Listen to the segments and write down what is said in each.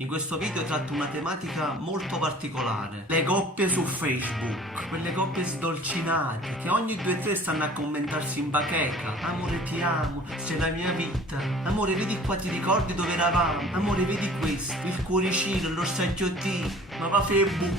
In questo video tratto una tematica molto particolare: le coppie su Facebook, quelle coppie sdolcinate che ogni 2 o 3 stanno a commentarsi in bacheca. Amore, ti amo, sei la mia vita. Amore, vedi qua, ti ricordi dove eravamo? Amore, vedi questo, il cuoricino, l'orsacchiottino. Ma va Facebook,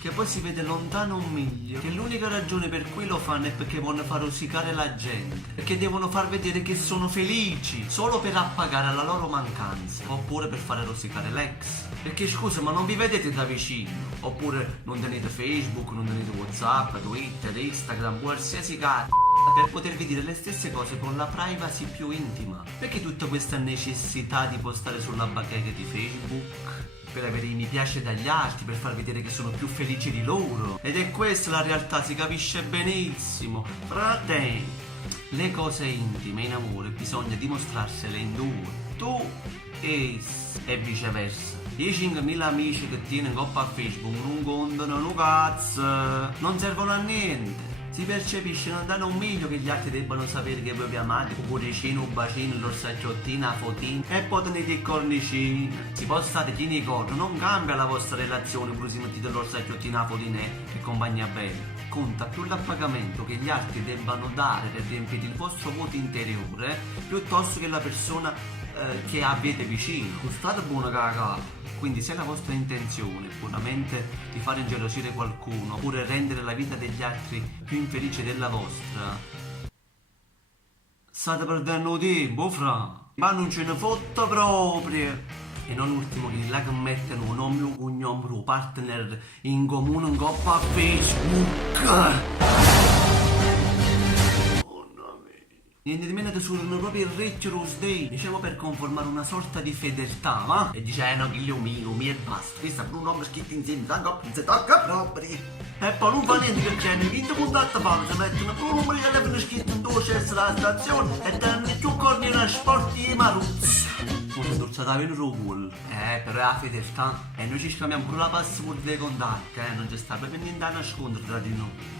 che poi si vede lontano un miglio, che l'unica ragione per cui lo fanno è perché vogliono far rosicare la gente, perché devono far vedere che sono felici, solo per appagare la loro mancanza, oppure per fare rosicare l'ex. Perché scusa, ma non vi vedete da vicino? Oppure non tenete Facebook, non tenete WhatsApp, Twitter, Instagram, qualsiasi cazzo, per potervi dire le stesse cose con la privacy più intima? Perché tutta questa necessità di postare sulla bacheca di Facebook? Per avere i mi piace dagli altri, per far vedere che sono più felici di loro. Ed è questa la realtà, si capisce benissimo. Frate, le cose intime in amore bisogna dimostrarsele in due, tu e viceversa. I 5.000 amici che tieni in coppa a Facebook non contano un cazzo, non servono a niente. Si percepisce non danno un miglio che gli altri debbano sapere che voi vi amate, un cuoricino, un bacino, l'orsacchiottina, la fotina e poi tenete il cornicino. Si postate tieni i corni, non cambia la vostra relazione pure se mettete l'orsacchiottina, la fotina e compagnia bene. Conta più l'appagamento che gli altri debbano dare per riempire il vostro vuoto interiore piuttosto che la persona che avete vicino. State buona cagata. Quindi se la vostra intenzione è puramente di fare ingelosire qualcuno oppure rendere la vita degli altri più infelice della vostra, state perdendo tempo, fra. Ma non ce ne fotta proprio. E non ultimo che là che mettono un nome, un cognome, un partner in comune in coppa a Facebook. Niente di meno che suonano proprio il Righteous Day, diciamo per conformare una sorta di fedeltà, va? E dice, no, che io mio e basta. Questo è un nome scritto insieme, non si tocca proprio. E poi non fa niente che c'è, in 20 puntate fanno, si mettono un numero di telefono scritto in 2 c'è la stazione e danno più corni in sporti di maruzzi. Come dorsa da venire un gol. Però è la fedeltà. E noi ci scambiamo pure la password dei contatti, non ci sta proprio niente da nascondere tra di noi.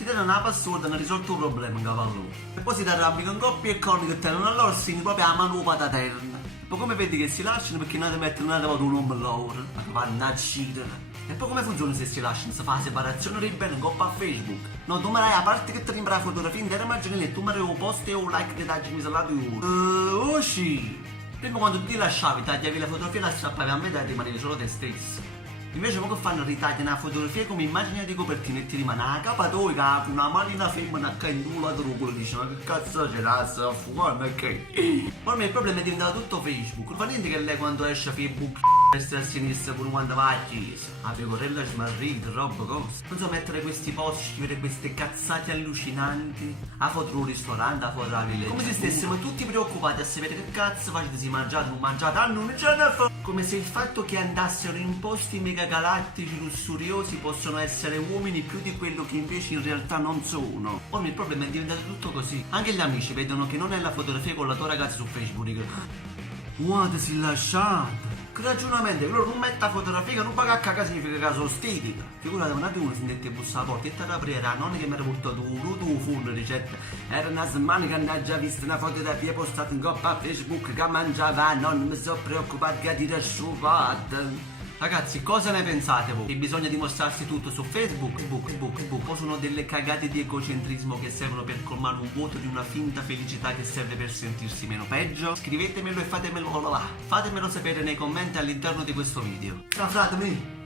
Si danno una password e hanno risolto un problema in cavallo. E poi si arrabbicano in coppie e corni che tengono a loro segni proprio a mano paterna. E poi come vedi che si lasciano perché non ti mettono una volta un nome loro. Ma che vanno a uccidere. E poi come funziona se si lasciano? Si fa la separazione ribelle in coppa a Facebook. No, tu mi dai a parte che ti rimbra la fotografia intera immagine e tu mi dai un post e un like che dai mi salato io. Sì. Prima quando tu ti lasciavi, tagliavi la fotografia e la strappavi a metà e rimanevi solo te stesso. Invece come fanno ritagliare una fotografia come immagine di copertina e ti rimane la capatoia con una manina femmina che in due la trucola dice ma che cazzo c'è la sta a fumare che? Ormai il problema è diventato tutto Facebook, non fa niente che lei quando esce Facebook destra e a sinistra pure quando va a chiesa a pecorella smarrita, roba cose. Non so mettere questi post, scrivere queste cazzate allucinanti a foto un ristorante, a foto la villaggia. Come se stessimo tutti preoccupati a sapere che cazzo facete si mangiate, non mangiate, non ce ne fa. Come se il fatto che andassero in posti mega galattici lussuriosi possono essere uomini più di quello che invece in realtà non sono. Ora il problema è diventato tutto così. Anche gli amici vedono che non è la fotografia con la tua ragazza su Facebook e dicono guarda si è lasciata. Che ragionamento, che loro non mettono fotografia che non paga a cacca significa che sono stitico. Figurate un attimo si mette a bussare la porta e te la aprire la nonna che mi era portato un fondo ricetta. Era una settimana che hanno già visto una fotografia postata in coppa a Facebook che mangiava, non mi sono preoccupato che ti asciugata. Ragazzi, cosa ne pensate voi? Che bisogna dimostrarsi tutto su Facebook? O sono delle cagate di egocentrismo che servono per colmare un vuoto di una finta felicità che serve per sentirsi meno peggio? Scrivetemelo e fatemelo sapere nei commenti all'interno di questo video. Ciao fratemi!